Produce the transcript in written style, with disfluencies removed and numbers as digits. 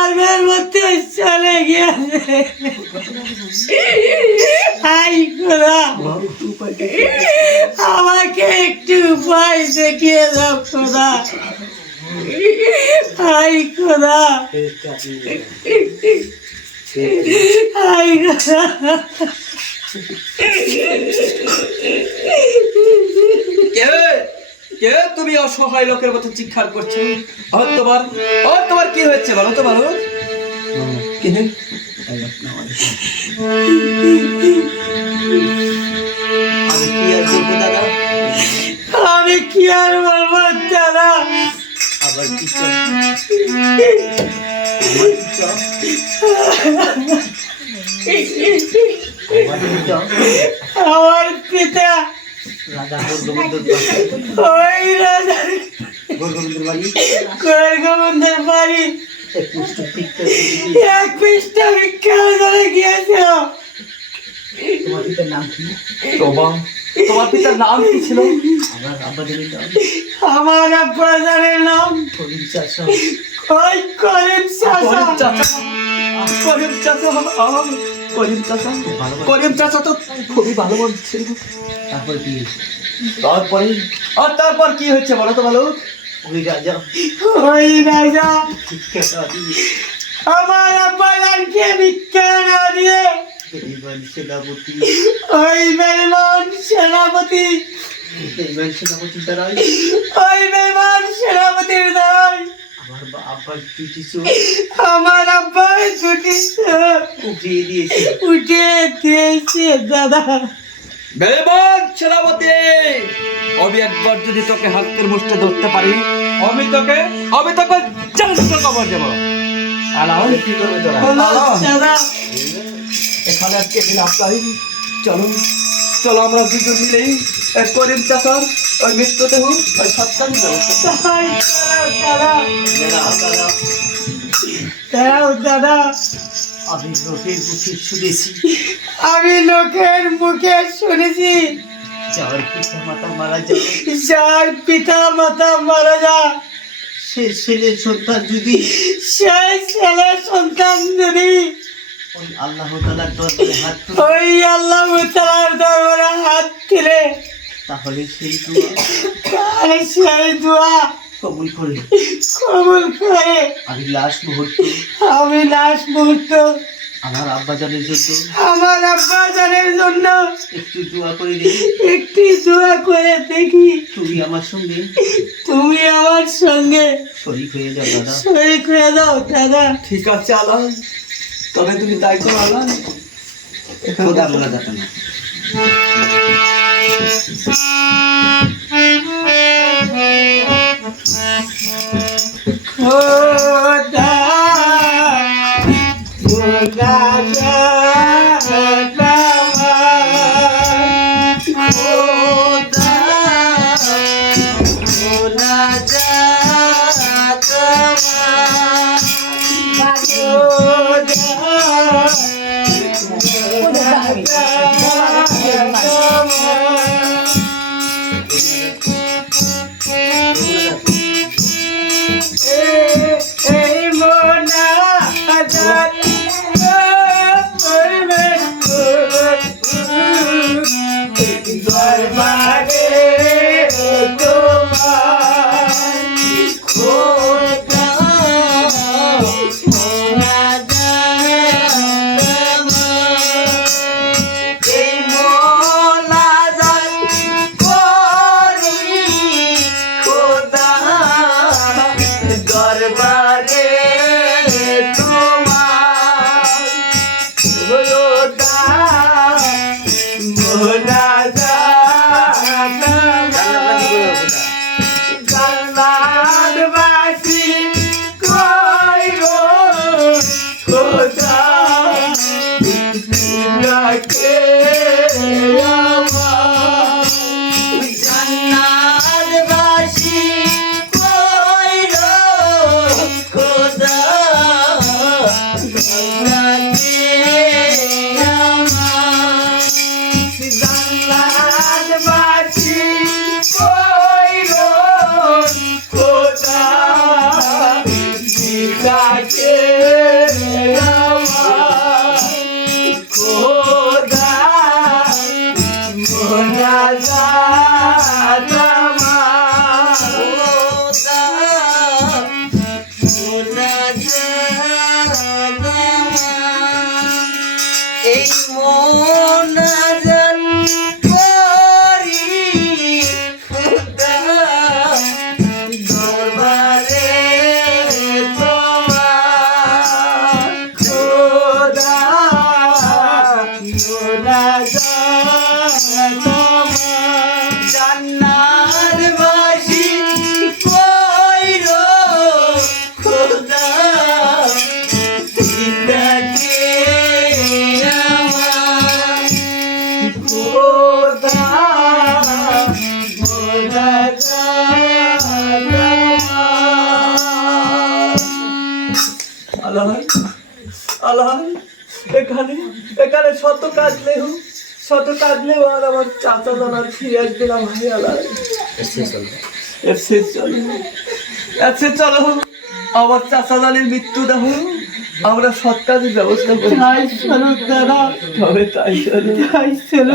গর্ভের মধ্যে চলে গিয়েছে। হাই খোদা, আমাকে একটু উপায় দেখিয়ে দাও খোদা। হাই খোদা, হাই খোদা। কে তুমি অসহায় লোকের মতো চিৎকার করছো? তোমার কি হয়েছে বলো তো, বলো। আমি কি আর বলবো দাদা? আমার পিতা ওই রাজা গোবিন্দের বাড়ি এক পৃষ্ঠা ভিক্ষা করে গিয়েছিল। তোমার পিতার নাম কি ছিল? আমার আব্বাজানের নাম করিম চাচা। করিম চাচা তো খুবই ভালো মানুষ ছিল। তারপর কি হয়েছে বলো তো, বলো। ওই রাজা আমার আব্বাজানকে ভিক্ষা না দিয়ে ওই বেঈমান সেনাপতির দ্বারাই আমার আব্বার দুটি চোখ উঠিয়ে দিয়েছে দাদা। বেঈমান সেনাপতি, আমি একবার যদি তোকে হাতের মুঠে ধরতে পারি, আমি তোকে জান্নাতে কবর দেব। কি করবে তোরা? এখানে আজকে দিন আপনার চলো আমরা দুজন মিলে করিম চাচার ওই মৃত্যুদেহ ওই সৎকারের ব্যবস্থা। দাদা, আমি লোকের মুখে শুনেছি যার পিতা মাতা মারা যায় সেই ছেলের সন্তান যদি ওই আল্লাহ তাআলার হাত তুলে তাহলে সেই দোয়া কবুল করে আমি লাশ মুহূর্ত আমার আব্বাজানের জন্য একটু দোয়া করে দেখি। তুমি আমার সঙ্গে শরীক হয়ে যাও দাদা। ঠিক আছে আল্লাহ, তবে তুমি তাই করো আল্লাহ। খোদা বলা যাবে না। খোদা এই আমার খোদা মোনাজাত আমার খোদা মোনাজাত এই মোনাজাত করি খোদা দরবারে তোমার খোদা মোনাজাত আমার জান্নাতবাসী কইরো খোদা পিতাকে আমার খোদা মোনাজাত আমার আল্লাহ আল্লাহ এখানে এখানে শত কাঁদলেও আর আমার চাচা জানার ফিরে আসবে না ভাই আল্লাহ চলো আমার চাচা জানের মৃত্যু দেহ আমরা সৎ কাজের ব্যবস্থা করি তাই চলো দাদা তবে তাই চলো